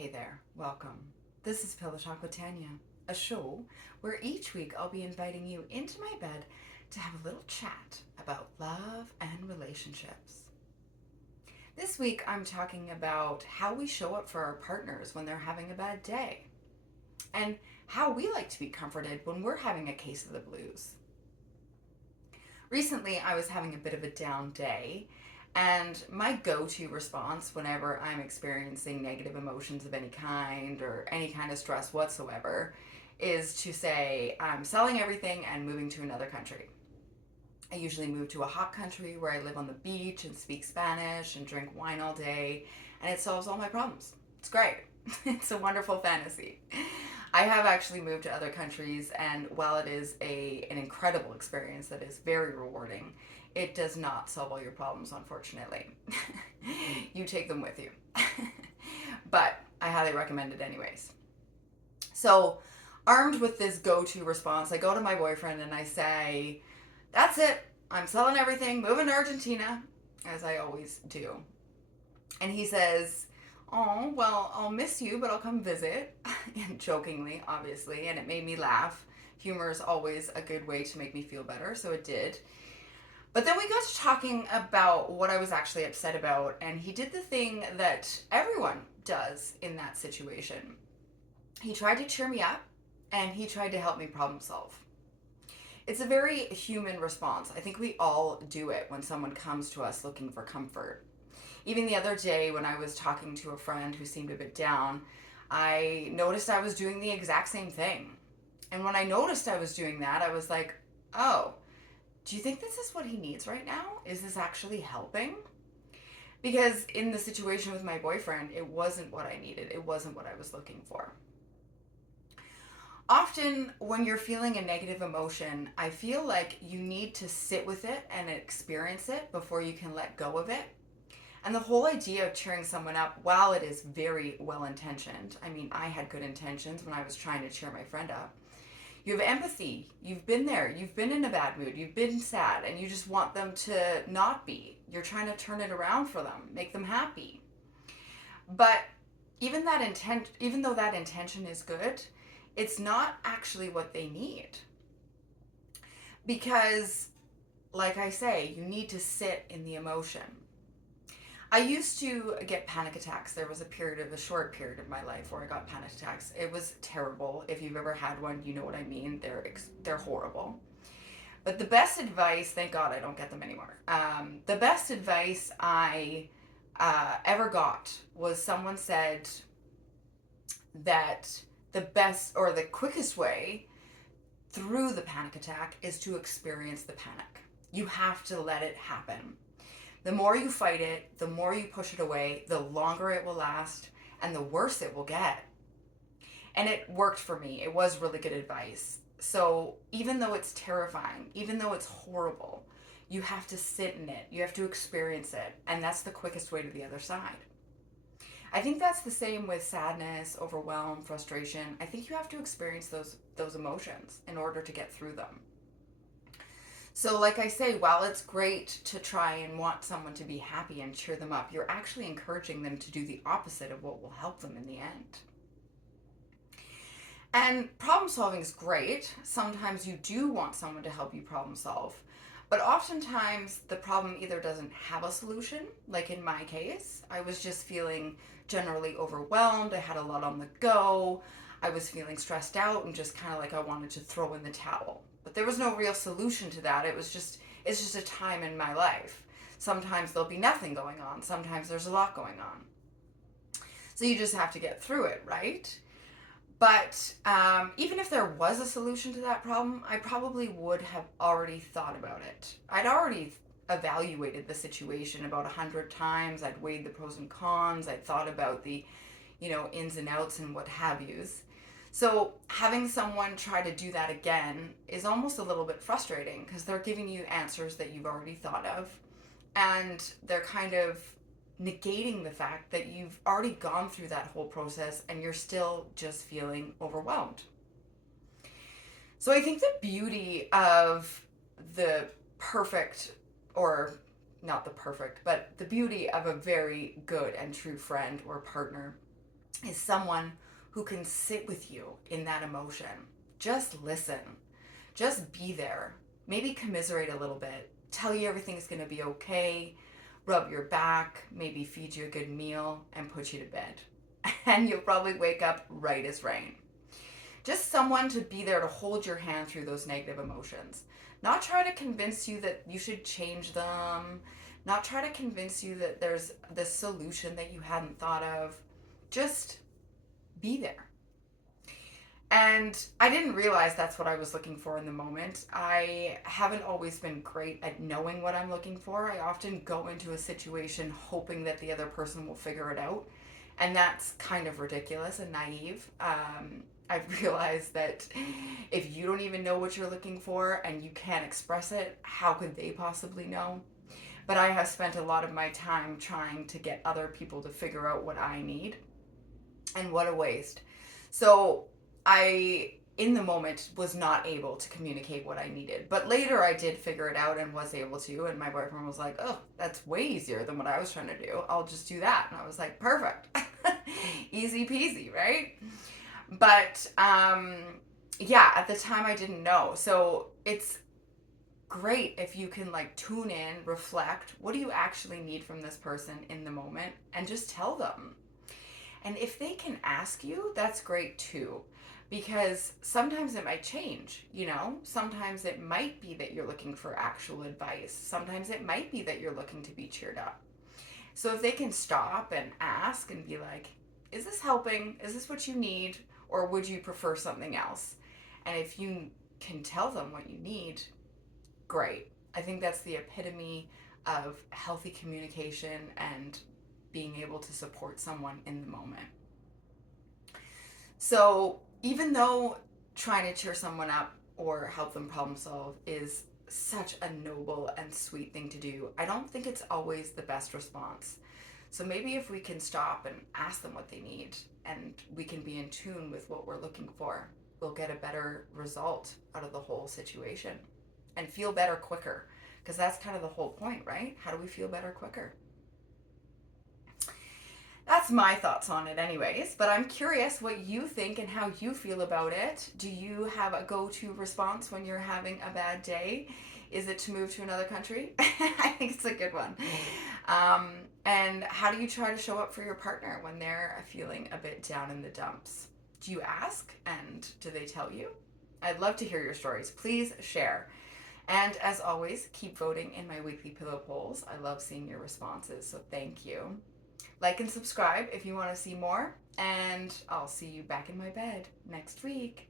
Hey there, welcome. This is Pillow Talk with Tanya, a show where each week I'll be inviting you into my bed to have a little chat about love and relationships. This week I'm talking about how we show up for our partners when they're having a bad day, and how we like to be comforted when we're having a case of the blues. Recently, I was having a bit of a down day, and my go to response whenever I'm experiencing negative emotions of any kind or any kind of stress whatsoever is to say, I'm selling everything and moving to another country. I usually move to a hot country where I live on the beach and speak Spanish and drink wine all day, and it solves all my problems. It's great. It's a wonderful fantasy. I have actually moved to other countries, and while it is an incredible experience that is very rewarding, it does not solve all your problems, unfortunately. You take them with you. But I highly recommend it anyways. So, armed with this go to response, I go to my boyfriend and I say, that's it. I'm selling everything, moving to Argentina, as I always do. And he says, oh, well, I'll miss you, but I'll come visit. And jokingly, obviously, and it made me laugh. Humor is always a good way to make me feel better, so it did. But then we got to talking about what I was actually upset about, and he did the thing that everyone does in that situation. He tried to cheer me up, and he tried to help me problem solve. It's a very human response. I think we all do it when someone comes to us looking for comfort. Even the other day, when I was talking to a friend who seemed a bit down, I noticed I was doing the exact same thing. And when I noticed I was doing that, I was like, oh, do you think this is what he needs right now? Is this actually helping? Because in the situation with my boyfriend, it wasn't what I needed, it wasn't what I was looking for. Often, when you're feeling a negative emotion, I feel like you need to sit with it and experience it before you can let go of it. And the whole idea of cheering someone up, while it is very well intentioned, I mean, I had good intentions when I was trying to cheer my friend up. You have empathy. You've been there. You've been in a bad mood. You've been sad, and you just want them to not be. You're trying to turn it around for them, make them happy. But even though that intention is good, it's not actually what they need. Because, like I say, you need to sit in the emotion. I used to get panic attacks. There was a short period of my life where I got panic attacks. It was terrible. If you've ever had one, you know what I mean. They're horrible. But the best advice, thank God I don't get them anymore. The best advice I ever got was someone said that the best or the quickest way through the panic attack is to experience the panic. You have to let it happen. The more you fight it, the more you push it away, the longer it will last, and the worse it will get. And it worked for me. It was really good advice. So even though it's terrifying, even though it's horrible, you have to sit in it. You have to experience it. And that's the quickest way to the other side. I think that's the same with sadness, overwhelm, frustration. I think you have to experience those emotions in order to get through them. So, like I say, while it's great to try and want someone to be happy and cheer them up, you're actually encouraging them to do the opposite of what will help them in the end. And problem solving is great. Sometimes you do want someone to help you problem solve. But oftentimes the problem either doesn't have a solution, like in my case, I was just feeling generally overwhelmed. I had a lot on the go. I was feeling stressed out and just kind of like I wanted to throw in the towel. But there was no real solution to that. It's just a time in my life. Sometimes there'll be nothing going on. Sometimes there's a lot going on. So you just have to get through it, right? But even if there was a solution to that problem, I probably would have already thought about it. I'd already evaluated the situation about 100 times. I'd weighed the pros and cons. I'd thought about the, ins and outs and what have yous. So having someone try to do that again is almost a little bit frustrating because they're giving you answers that you've already thought of, and they're kind of negating the fact that you've already gone through that whole process and you're still just feeling overwhelmed. So I think the beauty of the perfect, or not the perfect, but the beauty of a very good and true friend or partner is someone who can sit with you in that emotion. Just listen. Just be there. Maybe commiserate a little bit. Tell you everything's going to be okay. Rub your back. Maybe feed you a good meal and put you to bed. And you'll probably wake up right as rain. Just someone to be there to hold your hand through those negative emotions. Not try to convince you that you should change them. Not try to convince you that there's this solution that you hadn't thought of. Just be there. And I didn't realize that's what I was looking for in the moment. I haven't always been great at knowing what I'm looking for. I often go into a situation hoping that the other person will figure it out. And that's kind of ridiculous and naive. I've realized that if you don't even know what you're looking for and you can't express it, how could they possibly know? But I have spent a lot of my time trying to get other people to figure out what I need. And what a waste. So I, in the moment, was not able to communicate what I needed. But later I did figure it out and was able to. And my boyfriend was like, oh, that's way easier than what I was trying to do. I'll just do that. And I was like, perfect. Easy peasy, right? But yeah, at the time I didn't know. So it's great if you can like tune in, reflect. What do you actually need from this person in the moment? And just tell them. And if they can ask you, that's great too. Because sometimes it might change, you know? Sometimes it might be that you're looking for actual advice. Sometimes it might be that you're looking to be cheered up. So if they can stop and ask and be like, is this helping? Is this what you need? Or would you prefer something else? And if you can tell them what you need, great. I think that's the epitome of healthy communication and being able to support someone in the moment. So, even though trying to cheer someone up or help them problem solve is such a noble and sweet thing to do, I don't think it's always the best response. So, maybe if we can stop and ask them what they need and we can be in tune with what we're looking for, we'll get a better result out of the whole situation and feel better quicker. Because that's kind of the whole point, right? How do we feel better quicker? That's my thoughts on it, anyways. But I'm curious what you think and how you feel about it. Do you have a go to response when you're having a bad day? Is it to move to another country? I think it's a good one. And how do you try to show up for your partner when they're feeling a bit down in the dumps? Do you ask and do they tell you? I'd love to hear your stories. Please share. And as always, keep voting in my weekly pillow polls. I love seeing your responses, so thank you. Like and subscribe if you want to see more, and I'll see you back in my bed next week.